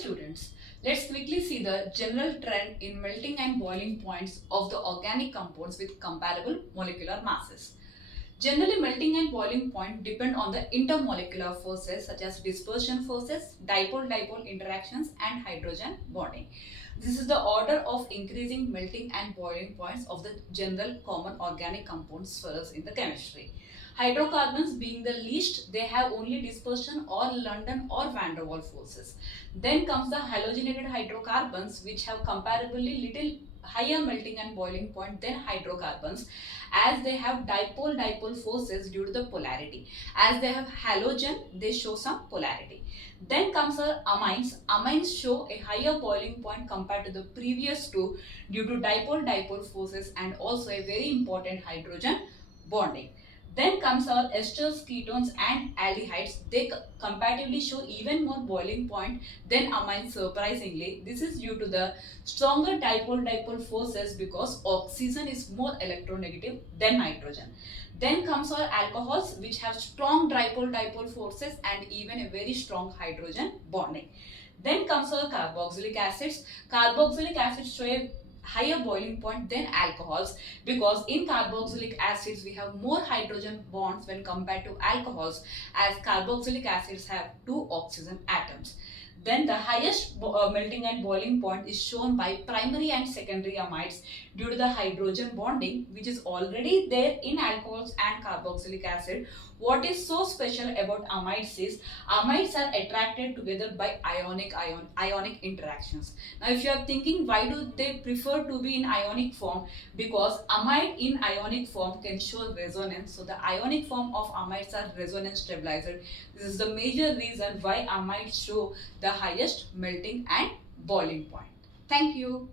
students, let's quickly see the general trend in melting and boiling points of the organic compounds with comparable molecular masses. Generally, melting and boiling point depend on the intermolecular forces such as dispersion forces, dipole-dipole interactions and hydrogen bonding. This is the order of increasing melting and boiling points of the general common organic compounds for us in the chemistry. Hydrocarbons being the least, they have only dispersion or London or van der Waals forces. Then comes the halogenated hydrocarbons which have comparably little higher melting and boiling point than hydrocarbons, as they have dipole-dipole forces due to the polarity. As they have halogen, they show some polarity. Then comes our amines. Amines show a higher boiling point compared to the previous two due to dipole-dipole forces and also a very important hydrogen bonding. Then comes our esters, ketones and aldehydes. They comparatively show even more boiling point than amines, surprisingly. This is due to the stronger dipole-dipole forces because oxygen is more electronegative than nitrogen. Then comes our alcohols which have strong dipole-dipole forces and even a very strong hydrogen bonding. Then comes our carboxylic acids. Carboxylic acids show a higher boiling point than alcohols because in carboxylic acids we have more hydrogen bonds when compared to alcohols, as carboxylic acids have two oxygen atoms. Then the highest melting and boiling point is shown by primary and secondary amides due to the hydrogen bonding which is already there in alcohols and carboxylic acid. What is so special about amides is amides are attracted together by ionic interactions. Now if you are thinking why do they prefer to be in ionic form, because amide in ionic form can show resonance, so the ionic form of amides are resonance stabilized. This is the major reason why amides show the highest melting and boiling point. Thank you.